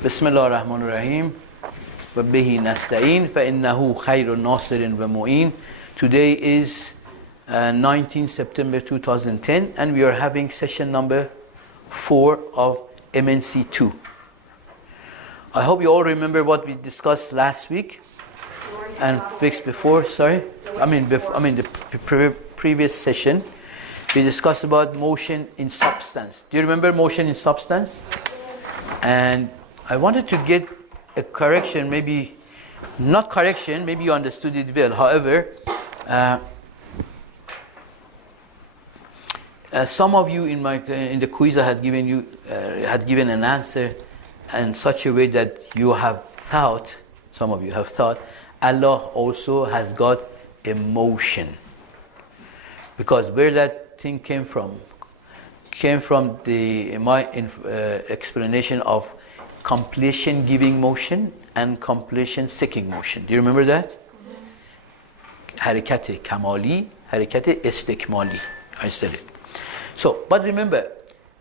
بسم الله الرحمن الرحيم وبه نستعين فإنه خير ناصر ومعين. Today is 19 September 2010 and we are having session number 4 of MNC2. I hope you all remember what we discussed last week and weeks before, the previous session. We discussed about motion in substance. Do you remember motion in substance? And I wanted to get a correction, maybe not correction, maybe you understood it well. However, some of you in the quiz I had given you had given an answer in such a way that you have thought, some of you have thought, Allah also has got emotion. Because where that thing came from my explanation of completion giving motion and completion seeking motion. Do you remember that? Harakat kamali, harakat istikmali. I said it. So, but remember,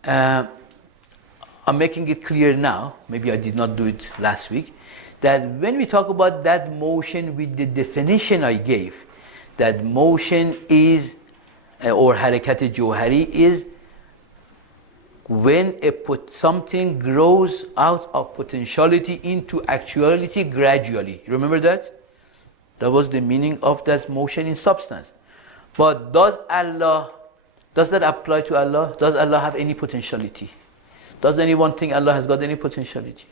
I'm making it clear now, maybe I did not do it last week, that when we talk about that motion with the definition I gave, that motion is, or harakat johari is, when something grows out of potentiality into actuality gradually. You remember that? That was the meaning of that motion in substance. But does that apply to Allah? Does Allah have any potentiality? Does anyone think Allah has got any potentiality?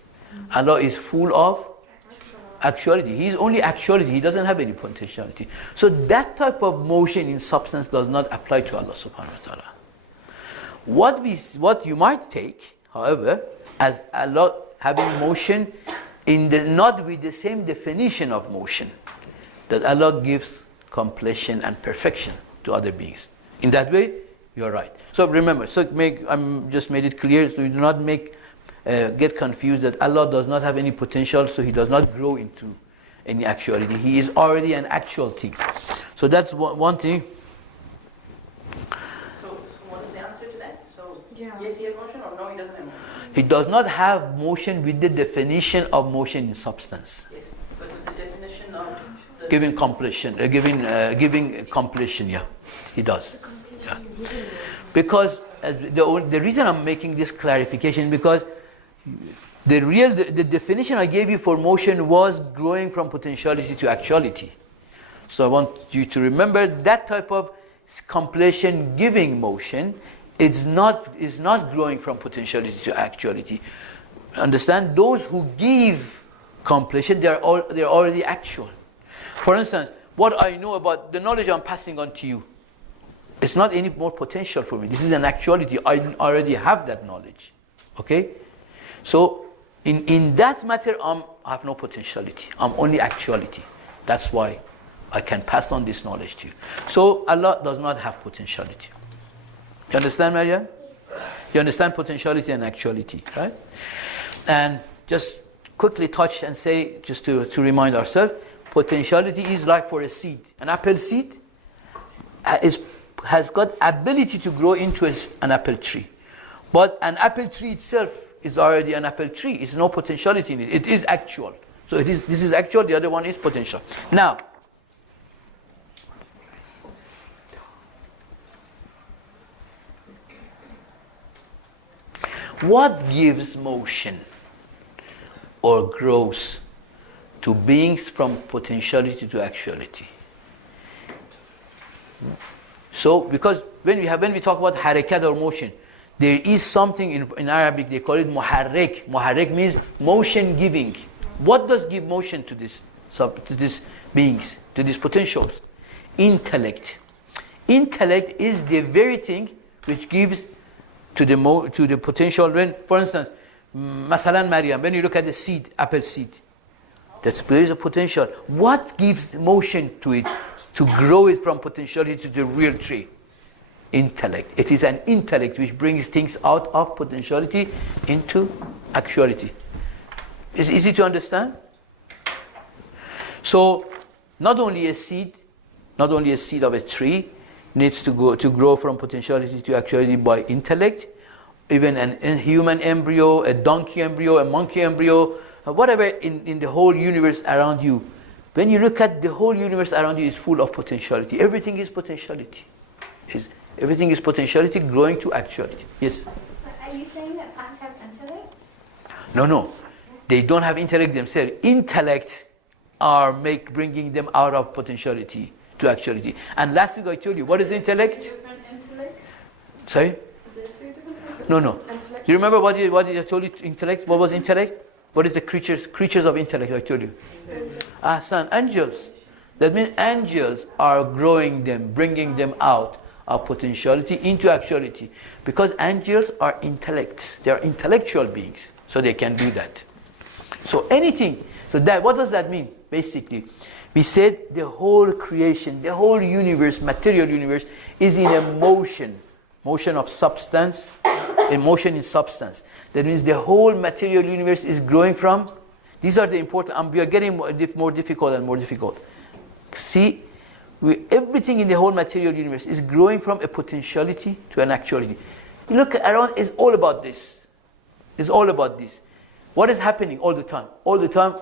Allah is full of actuality. He is only actuality. He doesn't have any potentiality. So that type of motion in substance does not apply to Allah subhanahu wa ta'ala. What you might take, however, as Allah having motion not with the same definition of motion, that Allah gives completion and perfection to other beings. In that way, you are right. So remember, I'm just made it clear, so you do not get confused that Allah does not have any potential, so He does not grow into any actuality. He is already an actual thing. So that's one thing. Yes, he has motion, or no, he doesn't have motion? He does not have motion with the definition of motion in substance. Yes, but with the definition of giving completion, giving completion, yeah, he does. Yeah. Because the reason I'm making this clarification, because the definition I gave you for motion was growing from potentiality to actuality. So I want you to remember that type of completion giving motion. It's not growing from potentiality to actuality. Understand? Those who give completion, they're already actual. For instance, what I know about the knowledge I'm passing on to you, it's not any more potential for me. This is an actuality. I already have that knowledge. Okay? So in that matter, I have no potentiality. I'm only actuality. That's why I can pass on this knowledge to you. So Allah does not have potentiality. You understand, Maria? You understand potentiality and actuality, right? And just quickly touch and say, just to remind ourselves, potentiality is like for a seed. An apple seed has got ability to grow into an apple tree. But an apple tree itself is already an apple tree. It's no potentiality in it. It is actual. So this is actual, the other one is potential. Now, what gives motion or growth to beings from potentiality to actuality? So, because when we talk about harakat or motion, there is something in Arabic, they call it muharrik. Muharrik means motion giving. What does give motion to these beings, to these potentials? Intellect. Intellect is the very thing which gives to the potential. When, for instance, Masalan Maryam, when you look at the seed, apple seed, there is a potential. What gives motion to it to grow it from potentiality to the real tree? Intellect. It is an intellect which brings things out of potentiality into actuality. Is it easy to understand? So, not only a seed of a tree needs to grow from potentiality to actuality by intellect, even a human embryo, a donkey embryo, a monkey embryo, whatever in the whole universe around you. When you look at the whole universe around you, is full of potentiality. Everything is potentiality. Everything is potentiality growing to actuality. Yes? But are you saying that plants have intellect? No. They don't have intellect themselves. Intellect are bringing them out of potentiality to actuality. And last week I told you, what is intellect? Different intellect? Sorry? Is there three different things? No. You remember what I told you? Intellect. What was intellect? What is the creatures of intellect? I told you. Son, angels. That means angels are growing them, bringing them out of potentiality into actuality, because angels are intellects. They are intellectual beings, so they can do that. So anything. So that, what does that mean? Basically, we said the whole creation, the whole universe, material universe, is in a motion of substance, a motion in substance. That means the whole material universe is growing from, these are the important, we are getting more difficult and more difficult. See, everything in the whole material universe is growing from a potentiality to an actuality. You look around, it's all about this. It's all about this. What is happening all the time? All the time,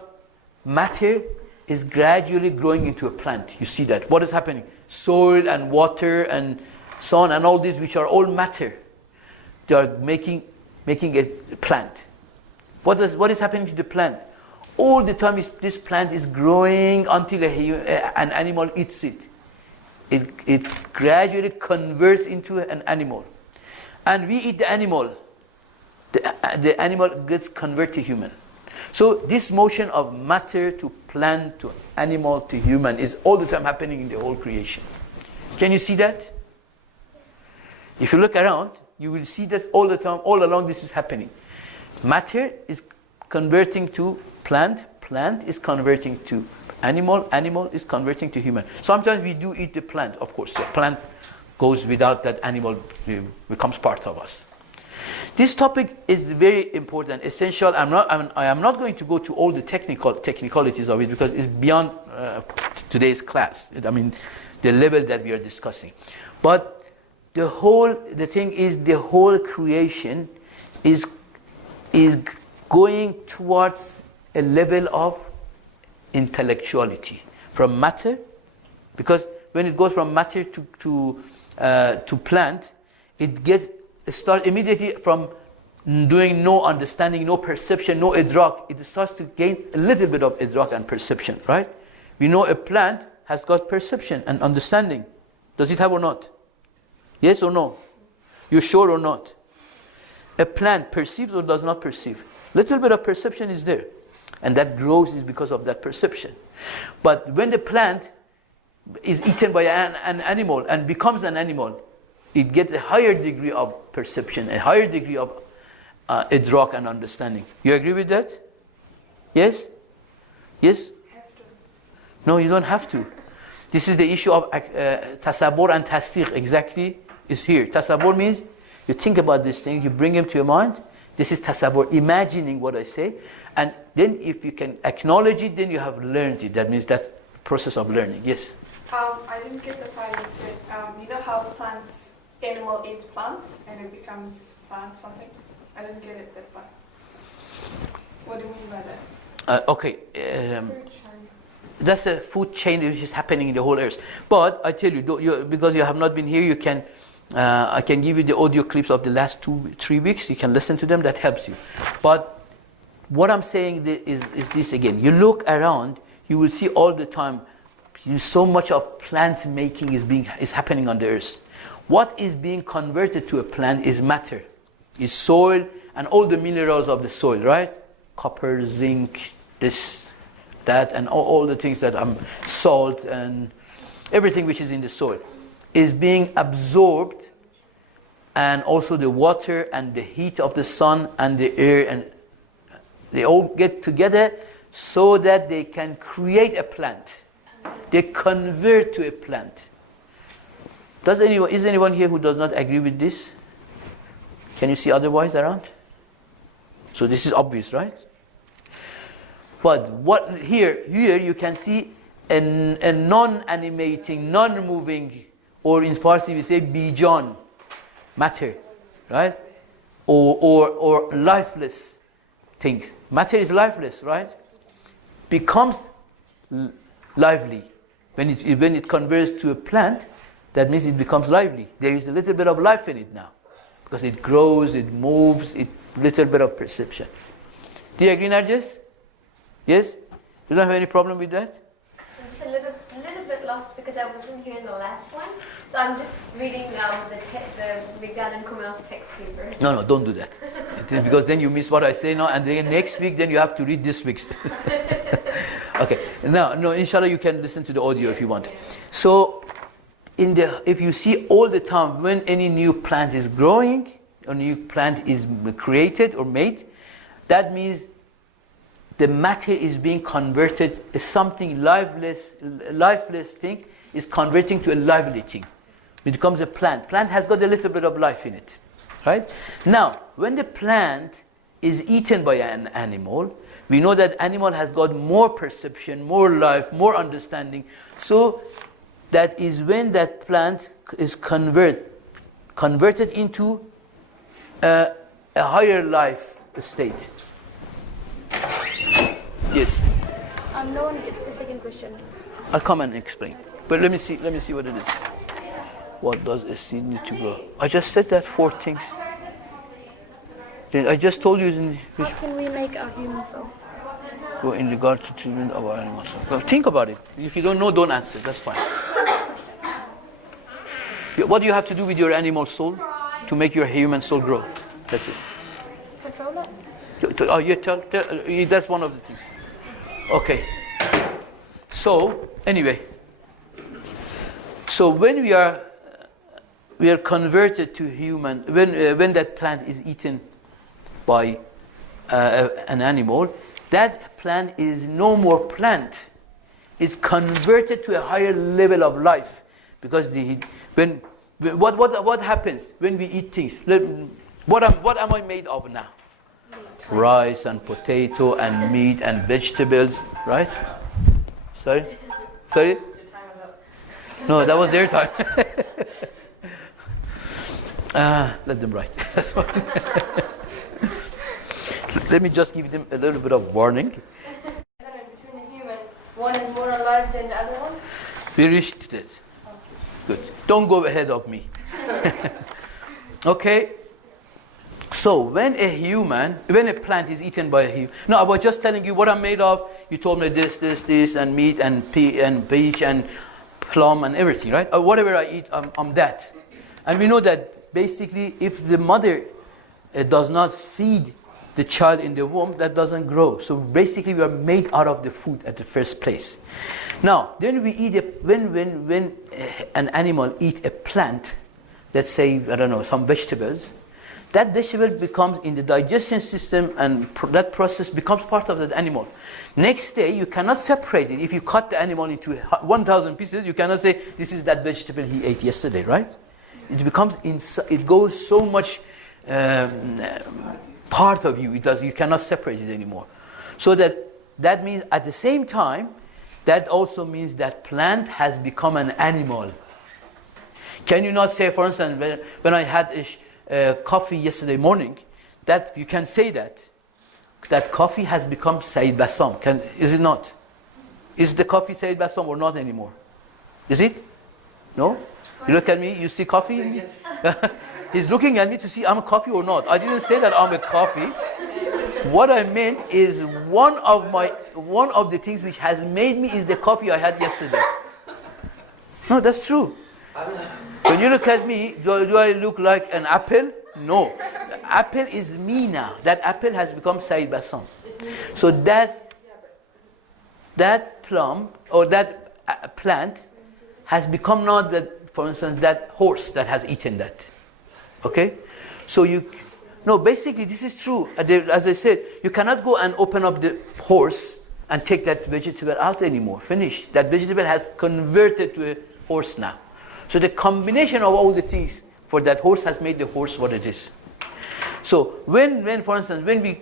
matter is gradually growing into a plant. You see that. What is happening? Soil and water and sun and all these, which are all matter, they are making a plant. What is happening to the plant? All the time this plant is growing until an animal eats it. It gradually converts into an animal. And we eat the animal. The animal gets converted to human. So this motion of matter to plant to animal to human is all the time happening in the whole creation. Can you see that? If you look around, you will see that all the time, all along this is happening. Matter is converting to plant is converting to animal is converting to human. Sometimes we do eat the plant, of course. The plant goes without that animal, becomes part of us. This topic is very important, essential. I am not going to go to all the technicalities of it, because it's beyond today's class. The level that we are discussing. But the thing is, the whole creation is going towards a level of intellectuality from matter, because when it goes from matter to plant, it starts immediately from doing no understanding, no perception, no idrak. It starts to gain a little bit of idrak and perception, right? We know a plant has got perception and understanding. Does it have or not? Yes or no? You're sure or not? A plant perceives or does not perceive? Little bit of perception is there. And that grows is because of that perception. But when the plant is eaten by an animal and becomes an animal, it gets a higher degree of perception, a higher degree of idrak and understanding. You agree with that? Yes? Yes? No, you don't have to. This is the issue of tasawwur and tasdiq, exactly, is here. Tasawwur means you think about these things, you bring them to your mind. This is tasawwur, imagining what I say. And then if you can acknowledge it, then you have learned it. That means that's the process of learning. Yes? I didn't get the part you said. You know how animal eats plants and it becomes plant something? I didn't get it that part. What do you mean by that? Okay. That's a food chain which is happening in the whole earth. But I tell you, because you have not been here, you can. I can give you the audio clips of the last 2-3 weeks. You can listen to them. That helps you. But what I'm saying is this again. You look around, you will see all the time. So much of plant making is happening on the earth. What is being converted to a plant is matter, is soil and all the minerals of the soil, right? Copper, zinc, this, that, and all the things that salt and everything which is in the soil is being absorbed, and also the water and the heat of the sun and the air, and they all get together so that they can create a plant. They convert to a plant. Is anyone here who does not agree with this? Can you see otherwise around? So this is obvious, right? But what here you can see a non-animating, non-moving, or in Farsi we say bijan, matter, right? or lifeless things. Matter is lifeless, right? Becomes lively. When it converts to a plant, that means it becomes lively. There is a little bit of life in it now. Because it grows, it moves, it little bit of perception. Do you agree, Narjis? Yes? You don't have any problem with that? I'm just a little bit lost because I wasn't here in the last one. So I'm just reading the Miguel and Kumel's text papers. No, don't do that. Because then you miss what I say now, and then next week, then you have to read this week's. Okay. No, inshallah, you can listen to the audio if you want. So, if you see all the time when any new plant is growing, or new plant is created or made, that means the matter is being converted, something lifeless thing is converting to a lively thing. It becomes a plant. Plant has got a little bit of life in it, right? Now, when the plant is eaten by an animal, we know that animal has got more perception, more life, more understanding. So that is when that plant is converted into a higher life state. Yes. No one gets the second question. I'll come and explain. But let me see what it is. What does a seed need to grow? I just said that 4 things. I just told you How can we make our human soul? go in regard to treatment of our animal soul. Well, think about it. If you don't know, don't answer. That's fine. What do you have to do with your animal soul to make your human soul grow? That's it. Control it? Oh, that's one of the things. Okay. So, anyway. So when we are converted to human, when that plant is eaten by an animal, that plant is no more plant. It's converted to a higher level of life. Because what happens when we eat things? What am I made of now? Rice and potato and meat and vegetables, right? Sorry? Your time is up. No, that was their time. Let them write. That's fine. Let me just give them a little bit of warning. Between the human, one is more alive than the other one? We reached it. Good. Don't go ahead of me. Okay. So when a plant is eaten by a human, no, I was just telling you what I'm made of. You told me this, and meat, and peach, and plum, and everything, right? Whatever I eat, I'm that. And we know that basically, if the mother does not feed the child in the womb, that doesn't grow. So basically, we are made out of the food at the first place. Now, then we eat when an animal eats a plant, let's say, I don't know, some vegetables, that vegetable becomes in the digestion system, and that process becomes part of that animal. Next day, you cannot separate it. If you cut the animal into 1,000 pieces, you cannot say, this is that vegetable he ate yesterday, right? It goes so much part of you. You cannot separate it anymore. So that means at the same time, that also means that plant has become an animal. Can you not say, for instance, when I had coffee yesterday morning, that you can say that coffee has become Saeid Bassam. Is it not? Is the coffee Saeid Bassam or not anymore? Is it? No? You look at me, you see coffee in me? He's looking at me to see I'm a coffee or not. I didn't say that I'm a coffee. What I meant is one of the things which has made me is the coffee I had yesterday. No, that's true. When you look at me, do I look like an apple? No. The apple is me now. That apple has become Saeid Bassam. So that plum or that plant has become not that, for instance, that horse that has eaten that. Okay? So basically this is true. As I said, you cannot go and open up the horse and take that vegetable out anymore. Finish. That vegetable has converted to a horse now. So the combination of all the things for that horse has made the horse what it is. So when for instance, when we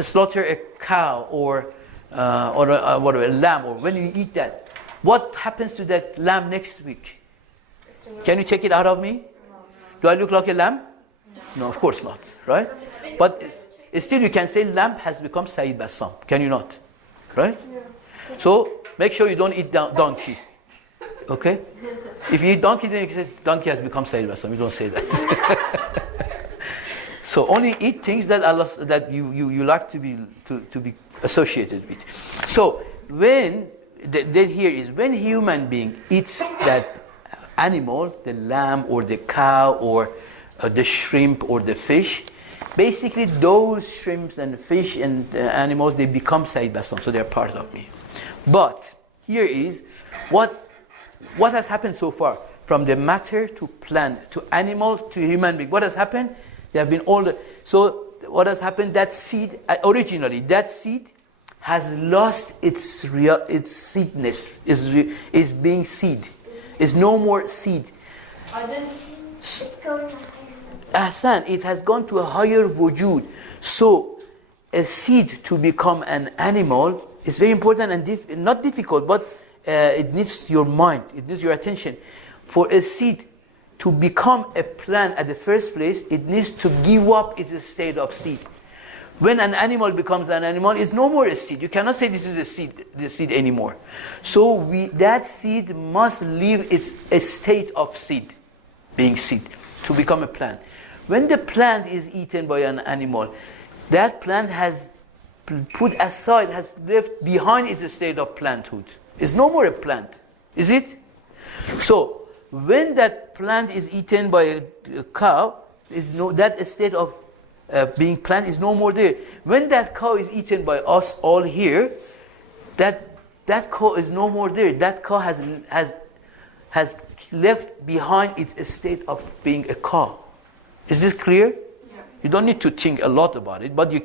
slaughter a cow or a lamb, or when we eat that, what happens to that lamb next week? Can you take it out of me? Do I look like a lamb? No. No, of course not, right? But still you can say lamb has become Saeed Bassam. Can you not? Right? So make sure you don't eat donkey. Okay? If you eat donkey, then you say donkey has become Seyed Bassam. You don't say that. So only eat things that Allah, that you like to be associated with. So when then here is when human being eats that animal, the lamb or the cow or the shrimp or the fish, basically those shrimps and fish and animals, they become Seyed Bassam, so they're part of me. But here is what has happened so far, from the matter to plant to animal to human being. What has happened? They have been so what has happened? That seed, originally, that seed has lost its seedness. Is being seed. Is no more seed. It's going Ahsan, it has gone to a higher wujud. So a seed to become an animal is very important and not difficult, but it needs your mind, it needs your attention. For a seed to become a plant at the first place, it needs to give up its state of seed. When an animal becomes an animal, it's no more a seed. You cannot say this is the seed anymore. So that seed must leave its state of seed, being seed, to become a plant. When the plant is eaten by an animal, that plant has put aside, has left behind its state of planthood. It's no more a plant, is it? So when that plant is eaten by a cow, that state of being plant is no more there. When that cow is eaten by us all here, that cow is no more there. That cow has left behind its state of being a cow. Is this clear? Yeah. You don't need to think a lot about it, but you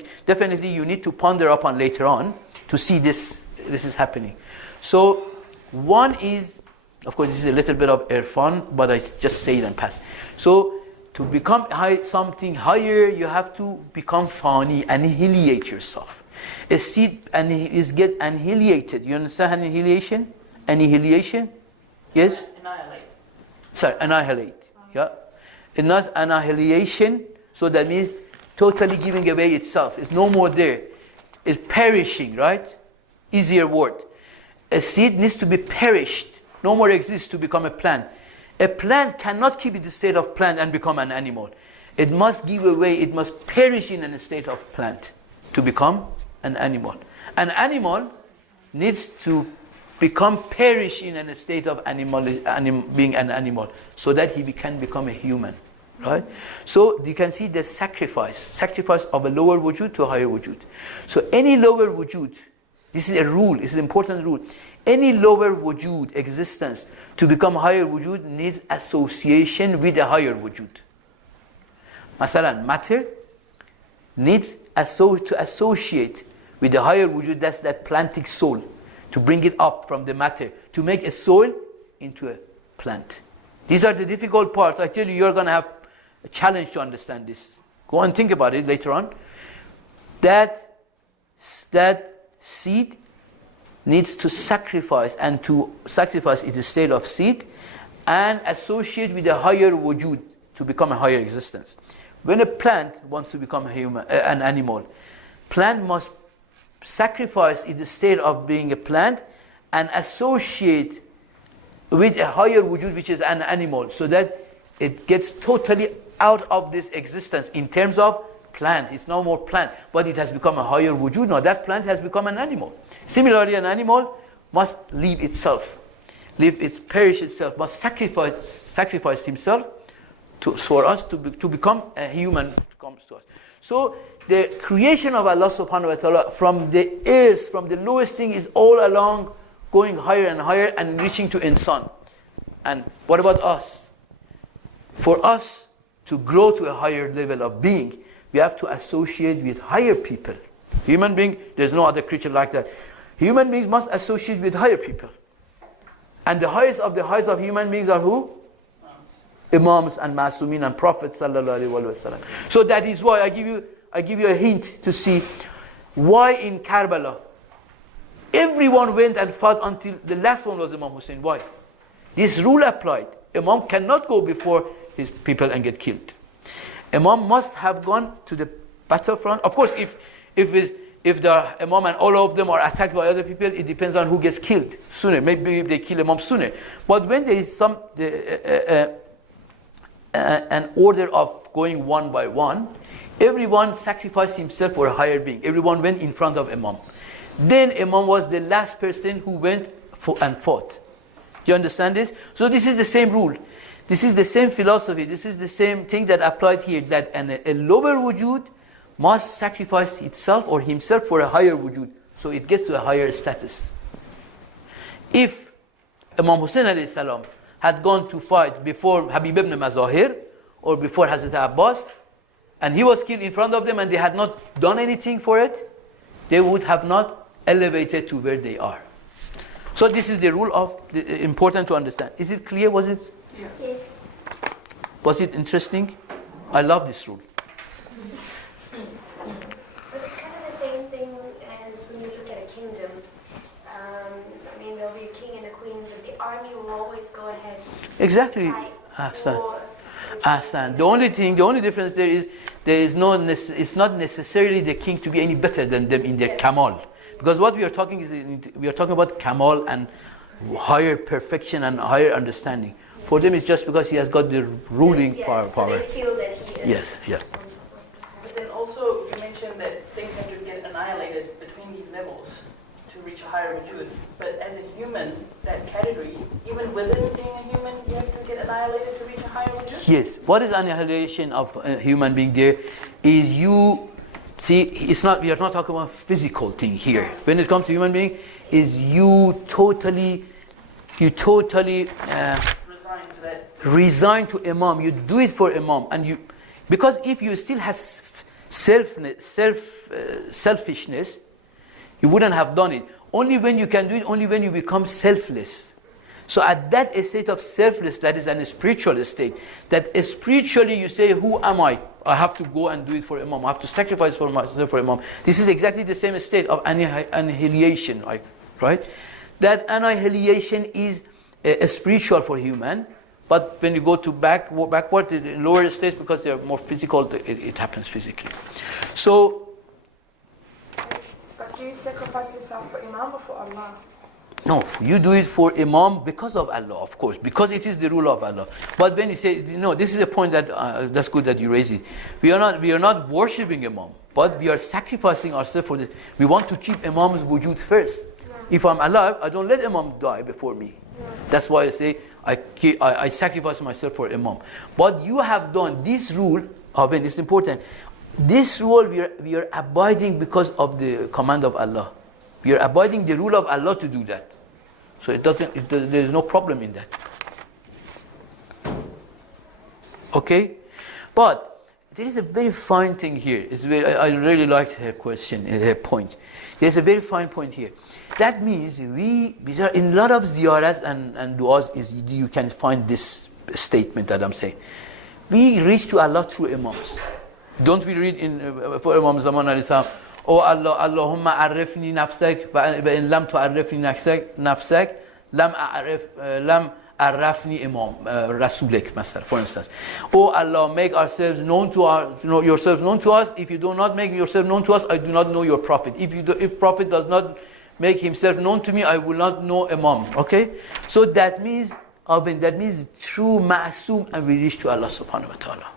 need to ponder upon later on to see this is happening. So one is, of course, this is a little bit of irfan, but I just say it and pass. So to become something higher, you have to become fani, annihilate yourself. A seed is get annihilated. You understand annihilation? Annihilation? Yes? Annihilate. Sorry, annihilate. Yeah. It's not annihilation, so that means totally giving away itself. It's no more there. It's perishing, right? Easier word. A seed needs to be perished. No more exists to become a plant. A plant cannot keep in the state of plant and become an animal. It must give away, it must perish in a state of plant to become an animal. An animal needs to become perish in a state of being an animal, so that he can become a human, right? So you can see the sacrifice of a lower wujud to a higher wujud. So any lower wujud, this is a rule, this is an important rule. Any lower wujud existence to become higher wujud needs association with a higher wujud. Masalan, matter needs to associate with the higher wujud, that's that plantic soul, to bring it up from the matter, to make a soul into a plant. These are the difficult parts. I tell you, you're going to have a challenge to understand this. Go and think about it later on. That seed needs to sacrifice, and to sacrifice its state of seed and associate with a higher wujud to become a higher existence. When a plant wants to become an animal, plant must sacrifice its state of being a plant and associate with a higher wujud, which is an animal, so that it gets totally out of this existence in terms of plant. It's no more plant, but it has become a higher wujud. Now that plant has become an animal. Similarly, an animal must leave itself, perish itself, must sacrifice himself for us to become a human comes to us. So the creation of Allah subhanahu wa ta'ala from the earth, from the lowest thing, is all along going higher and higher and reaching to insan. And what about us? For us to grow to a higher level of being, we have to associate with higher people. Human being, there's no other creature like that. Human beings must associate with higher people. And the highest of the highest of human beings are who? Imams and Masumin and Prophets sallallahu alaihi wasallam. So that is why I give you a hint to see why in Karbala everyone went and fought until the last one was Imam Hussein. Why? This rule applied. Imam cannot go before his people and get killed. Imam must have gone to the battlefront. Of course, if the Imam and all of them are attacked by other people, it depends on who gets killed sooner. Maybe they kill Imam sooner. But when there is an order of going one by one, everyone sacrificed himself for a higher being. Everyone went in front of Imam. Then Imam was the last person who went and fought. Do you understand this? So this is the same rule. This is the same philosophy. This is the same thing that applied here, that a lower wujud must sacrifice itself or himself for a higher wujud. So it gets to a higher status. If Imam Hussein alayhi salam had gone to fight before Habib ibn Mazahir or before Hazrat Abbas, and he was killed in front of them and they had not done anything for it, they would have not elevated to where they are. So this is the rule of important to understand. Is it clear? Was it? Yeah. Yes. Was it interesting? I love this rule. But it's kind of the same thing as when you look at a kingdom. I mean, there'll be a king and a queen, but the army will always go ahead. Exactly. Fight for Ahsan. The only difference there is it's not necessarily the king to be any better than them in their kamal. Because what we are talking about kamal and higher perfection and higher understanding. For them it's just because he has got the ruling power. So they feel that he is. Yes, yeah. But then also you mentioned that things have to get annihilated between these levels to reach a higher wujud. But as a human, that category, even within being a human, you have to get annihilated to reach a higher wujud? Yes. What is annihilation of a human being there? Is you see, we are not talking about physical thing here. When it comes to human being, is you totally resign to Imam. You do it for Imam, and because if you still have selfishness, you wouldn't have done it. Only when you can do it, only when you become selfless. So at that state of selfless, that is a spiritual state, that spiritually you say, who am I? I have to go and do it for Imam. I have to sacrifice for myself for Imam. This is exactly the same state of annihilation, right? That annihilation is spiritual for human, but when you go to backward, in lower states, because they are more physical, it happens physically. So, But do you sacrifice yourself for Imam or for Allah? no, you do it for Imam because of Allah, of course, because it is the rule of Allah. But when you say, no, this is a point that's good that you raise it. We are not worshipping Imam, but we are sacrificing ourselves for this. We want to keep Imam's wujud first. If I'm alive, I don't let Imam die before me. That's why I say I sacrifice myself for Imam. But you have done this rule, Abin, it's important. This rule we are abiding because of the command of Allah. We are abiding the rule of Allah to do that. So there is no problem in that. Okay? But there is a very fine thing here. I really liked her question, her point. There's a very fine point here. That means in a lot of ziyarats and du'as you can find this statement that I'm saying. We reach to Allah through Imams. Don't we read for Imam Zaman alayhi salam, Oh Allah, Allahumma arifni nafsak, wa in lam tu'arifni nafsak, lam arrafni Imam, Rasulek, for instance. Oh Allah, make ourselves known to us, yourselves known to us. If you do not make yourself known to us, I do not know your Prophet. If Prophet does not make himself known to me, I will not know Imam. Okay? So that means true ma'asum, and we reach to Allah subhanahu wa ta'ala.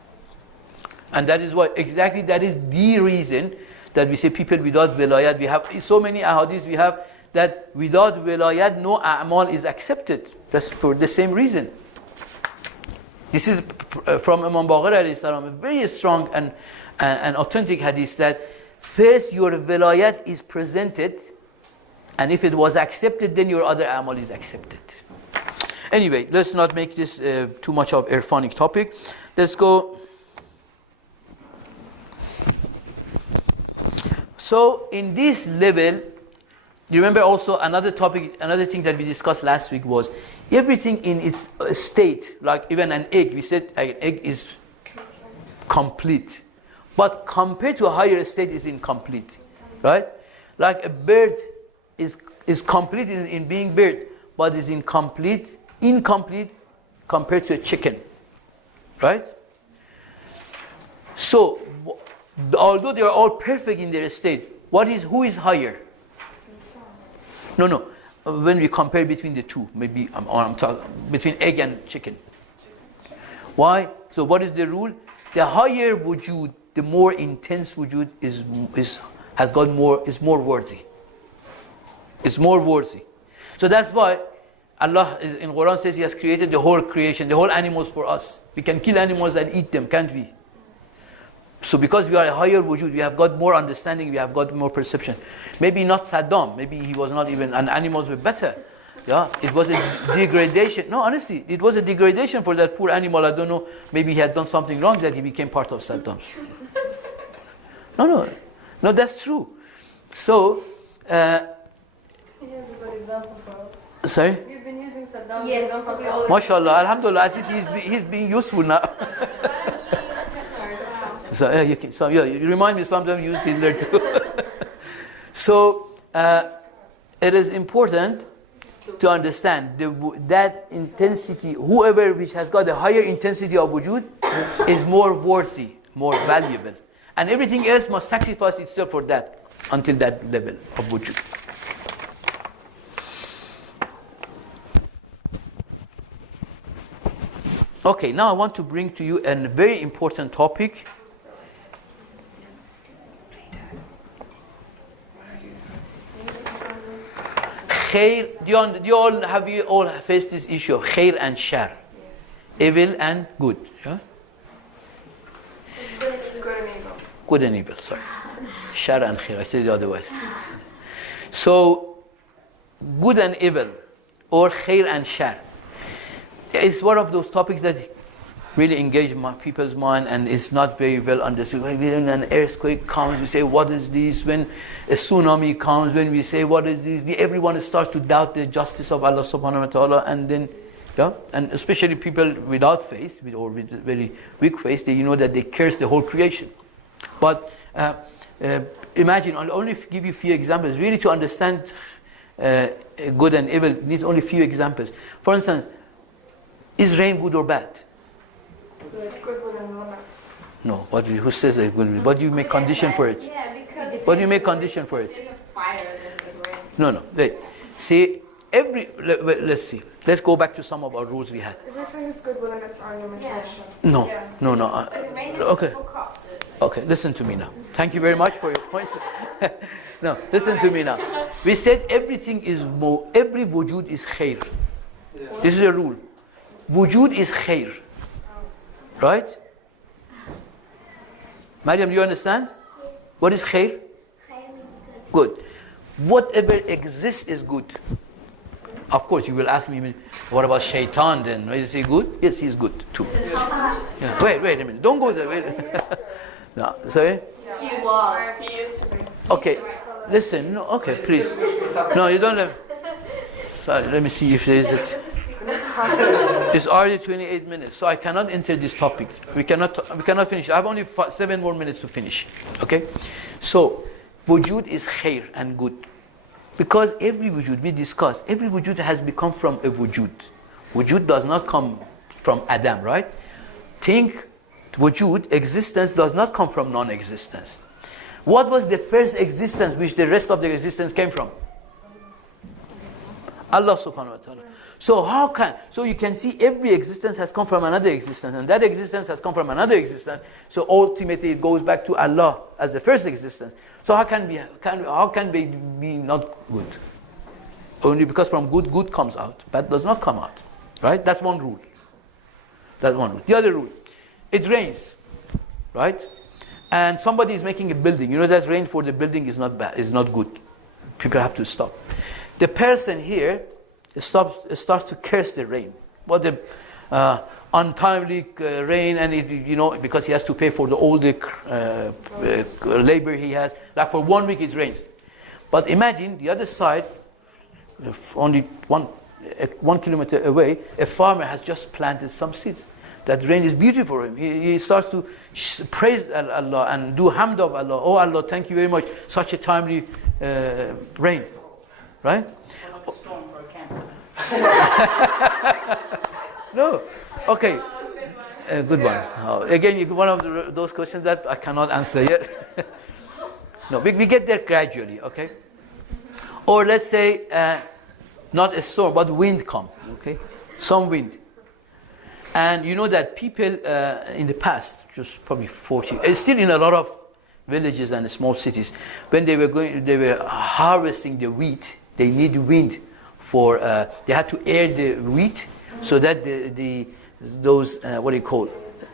And that is that is the reason that we say people without wilayat, we have so many ahadith we have that without wilayat no a'mal is accepted. That's for the same reason. This is from Imam Baqir alayhi salam, a very strong and authentic hadith that first your wilayat is presented, and if it was accepted, then your other a'mal is accepted. Anyway, let's not make this too much of a irfanic topic. Let's go. So in this level, you remember also another thing that we discussed last week was everything in its state, like even an egg, we said an egg is complete. But compared to a higher state is incomplete, right? Like a bird is complete in being bird, but is incomplete compared to a chicken, right? So, although they are all perfect in their state, who is higher? No. When we compare between the two, maybe I'm talking between egg and chicken. Why? So what is the rule? The higher wujud, the more intense wujud is more worthy. It's more worthy. So that's why Allah in Quran says He has created the whole creation, the whole animals for us. We can kill animals and eat them, can't we? So because we are a higher wujud, we have got more understanding, we have got more perception. Maybe not Saddam, maybe he was not even, and animals were better. Yeah, it was a degradation. No, honestly, it was a degradation for that poor animal. I don't know, maybe he had done something wrong that he became part of Saddam's. No, that's true. So, He is a good example for us. Sorry? You've been using Saddam Yes, as an example we for all- all. MashaAllah, Alhamdulillah, at least he's being useful now. So, you remind me sometimes use Hitler too. So, it is important to understand that intensity, whoever which has got a higher intensity of wujud is more worthy, more valuable. And everything else must sacrifice itself for that, until that level of wujud. Okay, now I want to bring to you a very important topic. Khair, do you all faced this issue of khair and shar? Evil and good. Yeah? Good and evil, sorry. Shar and khair, I said it otherwise. So, good and evil, or khair and shar, is one of those topics that really engage people's mind and is not very well understood. When an earthquake comes, we say, what is this? When a tsunami comes, when we say, what is this? Everyone starts to doubt the justice of Allah subhanahu wa ta'ala, and then, and especially people without faith, or with very weak faith, you know that they curse the whole creation. But imagine, I'll only give you a few examples. Really to understand good and evil needs only a few examples. For instance, is rain good or bad? Good within limits. No. Who says that? What do you make condition for it? Yeah, because What do you make condition for it? fire than the rain. No. Wait. See, let's see. Let's go back to some of our rules we had. Everything is good within its own limitation. No. Yeah. No. But the rain is Okay. for crops. Okay. Listen to me now. Thank you very much for your points. No. Listen to me now. We said everything is every wujud is khair. This is a rule. Wujud is khair. Right? Mariam, do you understand? Yes. What is khair? Khair means good. Good. Whatever exists is good. Of course, you will ask me, what about shaitan then? Is he good? Yes, he's good too. Yeah. Wait a minute. Don't go there. Wait. No, sorry? He was. He used to be. Okay. Listen. No, okay, please. No, you don't have... Sorry, let me see if there is it. It's already 28 minutes, so I cannot enter this topic. We cannot finish. I have only 7 more minutes to finish. Okay? So, wujud is khair and good. Because every wujud, we discussed, every wujud has become from a wujud. Wujud does not come from Adam, right? Think, wujud, existence, does not come from non-existence. What was the first existence which the rest of the existence came from? Allah subhanahu wa ta'ala. So you can see every existence has come from another existence, and that existence has come from another existence. So ultimately it goes back to Allah as the first existence. So how can they be not good? Only because from good comes out. Bad does not come out. Right? That's one rule. The other rule. It rains. Right? And somebody is making a building. You know that rain for the building is not bad, is not good. People have to stop. The person here starts to curse the rain. What the untimely rain, and it, because he has to pay for all the labor he has. Like for 1 week it rains. But imagine the other side, only 1 kilometer away, a farmer has just planted some seeds. That rain is beautiful for him. He starts to praise Allah and do hamd of Allah. Oh Allah, thank you very much. Such a timely rain. Right? Storm for a camp. No. Okay. A good one. Again, one of those questions that I cannot answer yet. No, we get there gradually, okay? Or let's say, not a storm, but wind come, okay? Some wind. And you know that people in the past, just probably 40, still in a lot of villages and small cities, when they were harvesting the wheat, they need wind for, they had to air the wheat so that those what do you call it?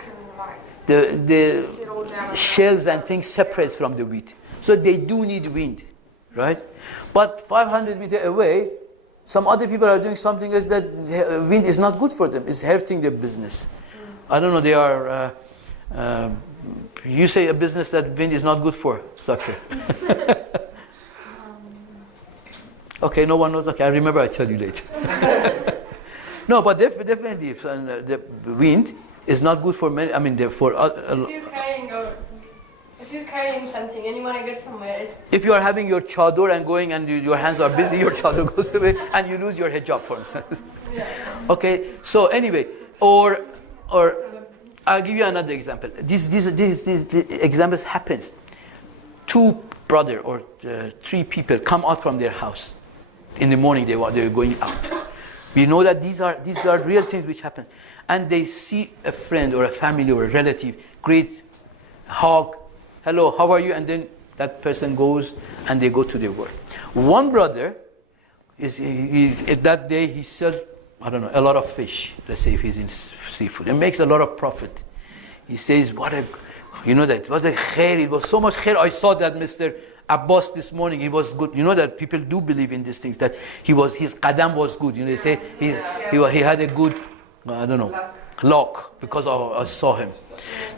The shells and things separate from the wheat. So they do need wind, right? But 500 meters away, some other people are doing something else that wind is not good for them. It's hurting their business. I don't know, they are, you say a business that wind is not good for, Zakir. Okay, no one knows. Okay, I remember I tell you later. No, but definitely the wind is not good for many, I mean, for... If you're carrying something and you want to get somewhere... If you are having your chador and going and your hands are busy, your chador goes away and you lose your hijab, for instance. Yeah. Okay, so anyway, or I'll give you another example. These examples happens. Two brothers or three people come out from their house. In the morning they're going out. We know that these are real things which happen. And they see a friend or a family or a relative, great hug, hello, how are you? And then that person goes and they go to their work. One brother, that day he sells, I don't know, a lot of fish. Let's say if he's in seafood. It makes a lot of profit. He says, you know that, it was a khair, it was so much khair. I saw that Mr. Abbas this morning, he was good. You know that people do believe in these things, that his qadam was good. You know, they say he had a good, I don't know, luck because I saw him.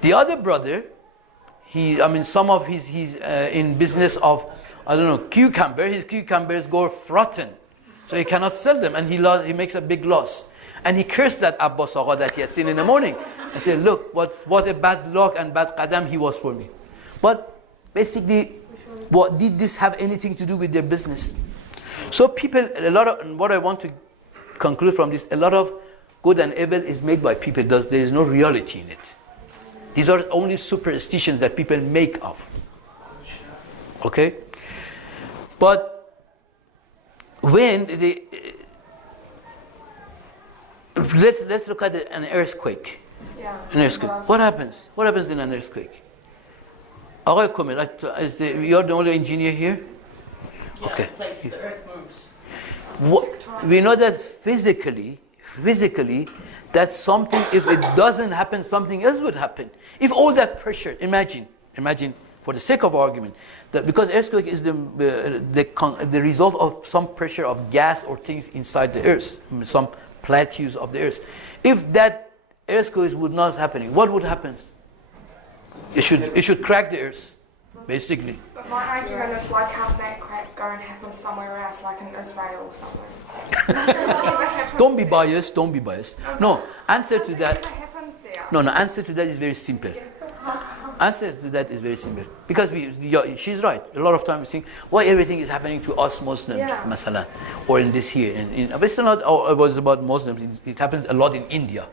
The other brother, some of he's in business of, I don't know, cucumber. His cucumbers go rotten, so he cannot sell them, and he makes a big loss. And he cursed that Abbas Agha that he had seen in the morning. And said, look, what a bad luck and bad qadam he was for me. But basically, did this have anything to do with their business? So people, what I want to conclude from this, a lot of good and evil is made by people. There is no reality in it. These are only superstitions that people make up. Okay? But when let's look at an earthquake. Yeah. An earthquake. What happens? What happens in an earthquake? You're the only engineer here? Yeah, Okay. The earth moves. We know that physically, that's something, if it doesn't happen, something else would happen. If all that pressure, imagine, for the sake of argument, that because earthquake is the result of some pressure of gas or things inside the earth, some plateaus of the earth. If that earthquake would not happening, what would happen? It should crack the earth, basically. But my argument is, why can't that crack go and happen somewhere else, like in Israel or somewhere? Don't be biased. No, answer to that. It happens there. No, answer to that is very simple. Answer to that is very simple. Because she's right. A lot of times we think, why everything is happening to us Muslims, masalan, or in this here. But it's not always about Muslims. It happens a lot in India.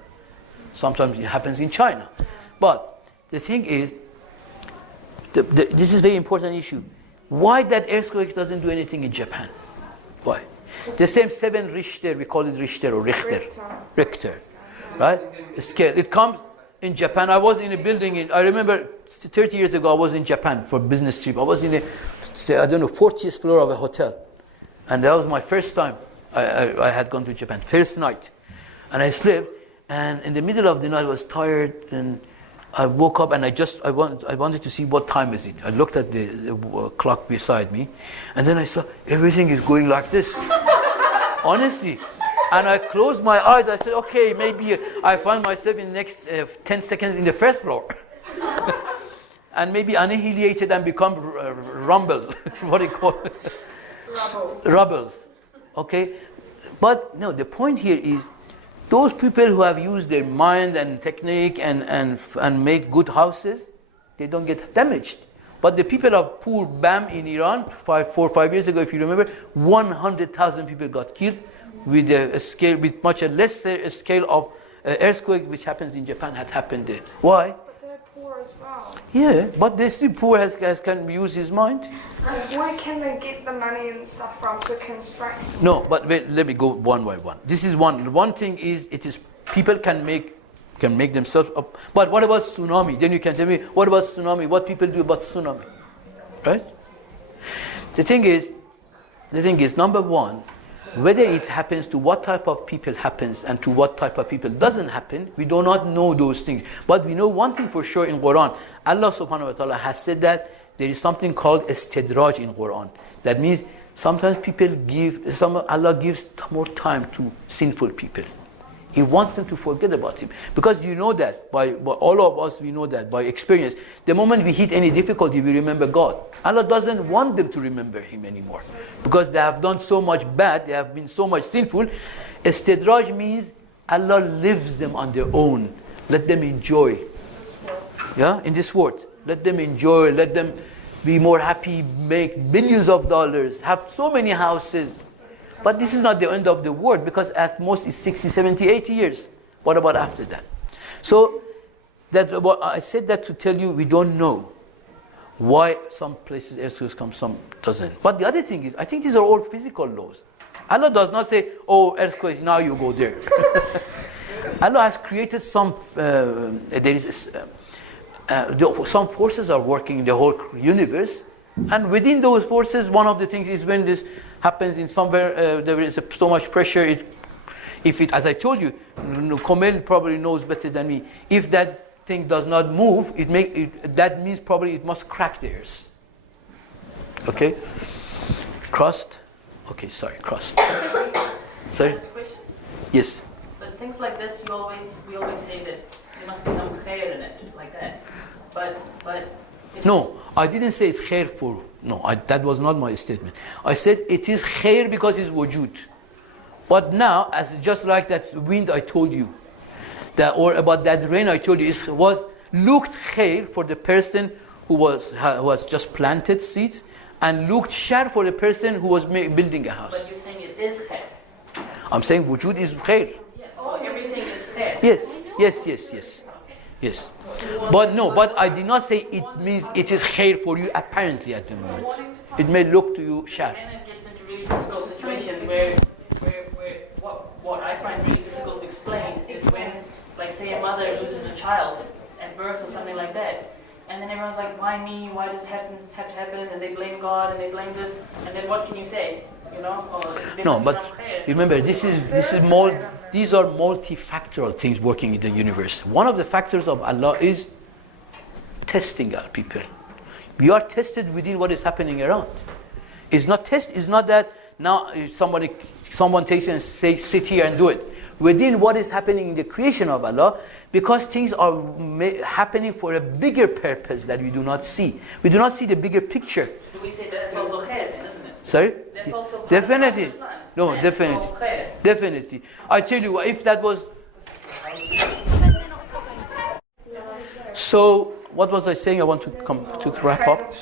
Sometimes it happens in China. But the thing is, this is a very important issue. Why that earthquake doesn't do anything in Japan? Why? The same 7 Richter, we call it Richter or Richter. Right? Scale. It comes in Japan. I was in a building, I remember 30 years ago, I was in Japan for a business trip. I was in 40th floor of a hotel. And that was my first time I had gone to Japan. First night. And I slept, and in the middle of the night I was tired, and I woke up and I wanted to see what time is it. I looked at the clock beside me, and then I saw everything is going like this. Honestly. And I closed my eyes. I said, okay, maybe I find myself in the next 10 seconds in the first floor. And maybe annihilated and become rumbles. What do you call it? Rubbles. Okay? But no, the point here is, those people who have used their mind and technique and make good houses, they don't get damaged. But the people of poor Bam in Iran, 4 or 5 years ago, if you remember, 100,000 people got killed with a scale, with much lesser scale of earthquake which happens in Japan had happened there. Why? But they're poor as well. Yeah, but they still poor can use his mind. Where can they get the money and stuff from to construct? No, but wait, let me go one by one. This is one. One thing is, it is people can make themselves up. But what about tsunami? Then you can tell me, what about tsunami? What people do about tsunami? Right? The thing is, number one, whether it happens to what type of people happens and to what type of people doesn't happen, we do not know those things. But we know one thing for sure in Quran. Allah subhanahu wa ta'ala has said that there is something called istidraj in Quran. That means sometimes Allah gives more time to sinful people. He wants them to forget about him. Because you know that, by all of us, we know that by experience. The moment we hit any difficulty, we remember God. Allah doesn't want them to remember him anymore. Because they have done so much bad, they have been so much sinful. Istidraj means Allah leaves them on their own. Let them enjoy. Yeah, in this world. Let them enjoy, let them be more happy, make billions of dollars, have so many houses. But this is not the end of the world, because at most it's 60, 70, 80 years. What about after that? So I said that to tell you we don't know why some places earthquakes come, some doesn't. But the other thing is, I think these are all physical laws. Allah does not say, oh, earthquakes, now you go there. Allah has created some, some forces are working in the whole universe. And within those forces, one of the things is when this happens in somewhere, there is so much pressure. As I told you, Komel probably knows better than me. If that thing does not move, that means probably it must crack the earth. Okay? Crust? Okay, sorry, crust. Sorry? Yes. But things like this, we always say that there must be some khair in it, like that. But no, I didn't say it's khair for. No, that was not my statement. I said it is khair because it's wujud. But now, just like that wind I told you, or about that rain I told you, looked khair for the person who was just planted seeds, and looked shar for the person who was building a house. But you're saying it is khair. I'm saying wujud is khair. Yes, so everything is khair. Yes. But I did not say it means it is khair for you apparently at the moment. It may look to you shar. And it gets into really difficult situations where what I find really difficult to explain is when, like, say a mother loses a child at birth or something like that, and then everyone's like, why me? Why does it have to happen? And they blame God and they blame this, and then what can you say? You know? No, but remember, these are multifactorial things working in the universe. One of the factors of Allah is testing our people. We are tested within what is happening around. It's not that now someone takes it and say, sit here and do it. Within what is happening in the creation of Allah, because things are happening for a bigger purpose that we do not see. We do not see the bigger picture. Do we say that it's also khair then, isn't it? Sorry? That's also definitely. No, yeah, definitely. Definitely. I tell you, if that was... So, what was I saying? I want to wrap up.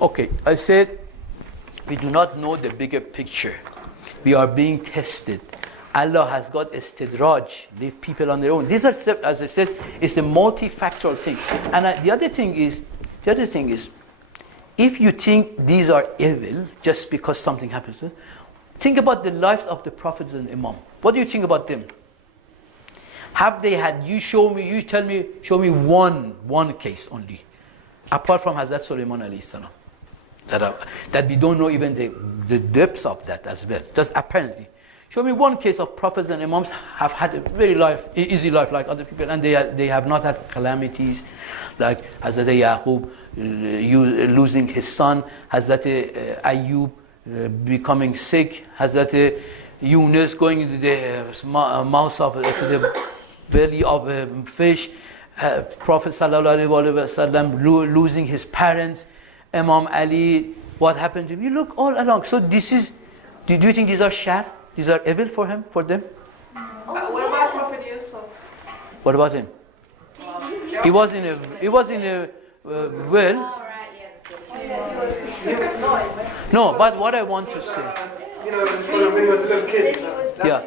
Okay, I said we do not know the bigger picture. We are being tested. Allah has got istidraj, leave people on their own. These are, as I said, it's a multifactorial thing. And the other thing is, if you think these are evil just because something happens to them, think about the lives of the prophets and Imam. What do you think about them? Have they had, show me one case only, apart from Hazrat Sulaiman alayhi salam, that we don't know even the depths of that as well, just apparently. Show me one case of prophets and imams have had a very easy life like other people, and they have not had calamities like Hazrat Yaqub losing his son, Hazrat Ayyub becoming sick, Hazrat Yunus going into the mouth of the belly of a fish, Prophet sallallahu alaihi wasallam losing his parents, Imam Ali, what happened to him? You look all along. So this is. Do you think these are shar? These are evil for them? What about Prophet Yusuf? What about him? He was in a well. No, but what I want to say. When he was a little kid. Yeah.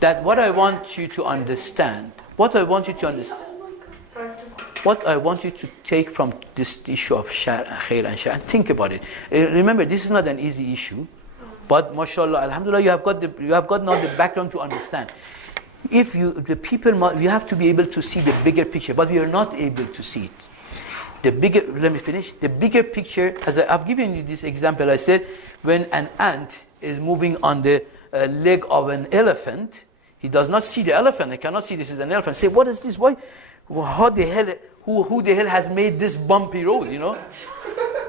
that what I want you to understand, what I want you to take from this issue of khair and shar, and think about it. Remember, this is not an easy issue, but mashallah, alhamdulillah, you have got now the background to understand. If you have to be able to see the bigger picture, but we are not able to see it. Let me finish. The bigger picture, as I've given you this example, I said, when an ant is moving on the leg of an elephant, he does not see the elephant. He cannot see this is an elephant. Say, what is this? Why? How the hell? Who the hell has made this bumpy road? You know.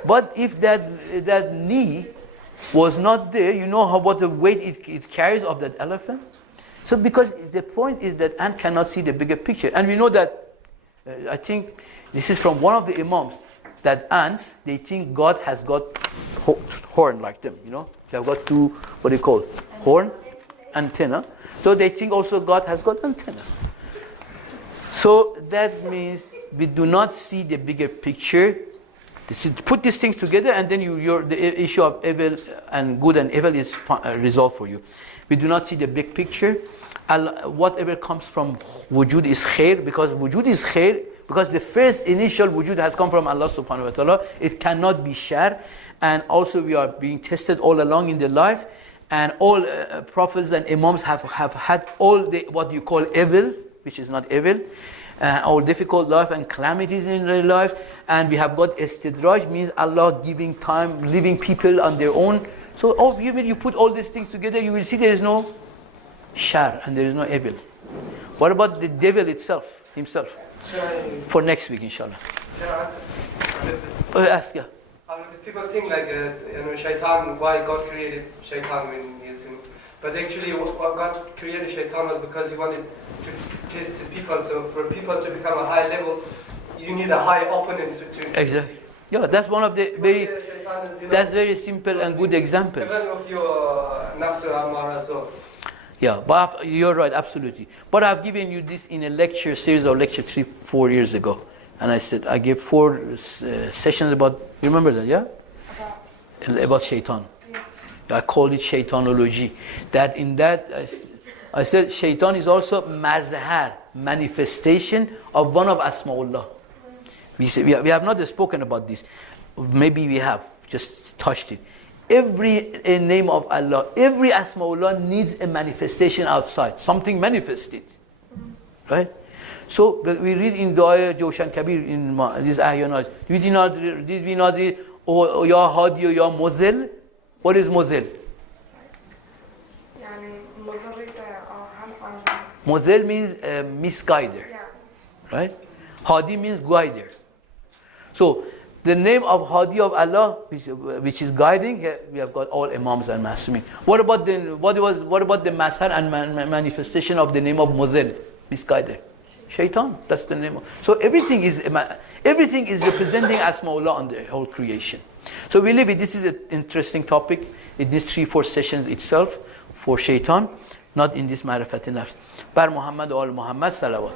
But if that knee was not there, you know what the weight it carries of that elephant. So because the point is that ant cannot see the bigger picture, and we know that. I think this is from one of the imams, that ants, they think God has got horn like them, you know. They have got two, what do you call it? Horn, antenna. So they think also God has got antenna. So that means we do not see the bigger picture. Put these things together, and then the issue of evil and good and evil is resolved for you. We do not see the big picture. Whatever comes from wujud is khair, because wujud is khair, because the first initial wujud has come from Allah subhanahu wa ta'ala. It cannot be shar. And also we are being tested all along in the life, and all prophets and imams have had all what you call evil, which is not evil, all difficult life and calamities in their lives. And we have got istidraj, means Allah giving time, leaving people on their own. So when you put all these things together, you will see there is no shar and there is no evil. What about the devil himself? For next week, inshallah. Ask, yeah. People think like, shaitan, why God created shaitan but actually what God created shaitan was because he wanted to test the people. So for people to become a high level, you need a high opponent to exactly. Yeah, that's one of the very simple and good examples. Even of your Nafs as well. Yeah, but you're right, absolutely. But I've given you this in a lecture series or lecture 4 years ago. And I said, I gave 4 sessions about, you remember that, yeah? About shaitan. Yes. I called it shaitanology. That in that, I said shaitan is also mazhar, manifestation of one of Asma'ullah. We have not spoken about this. Maybe we have just touched it. Every name of Allah, every Asma'ullah needs a manifestation outside. Something manifested. Right? So we read in Dua Joshan Kabir in this ayah. Did we not read, O Ya Hadi, O Ya Muzil? What is Muzil? Muzil means misguider. Yeah. Right? Hadi means guider. So the name of Hadi of Allah, which is guiding, here we have got all Imams and Masumin. What about the Masar and manifestation of the name of Muzil, misguider? Shaitan, that's the name of. So everything is representing Asma'ullah on the whole creation. So we leave it. This is an interesting topic in these 3-4 sessions itself for Shaitan, not in this Marefat Nafs. Bar Muhammad wa al Muhammad salawat.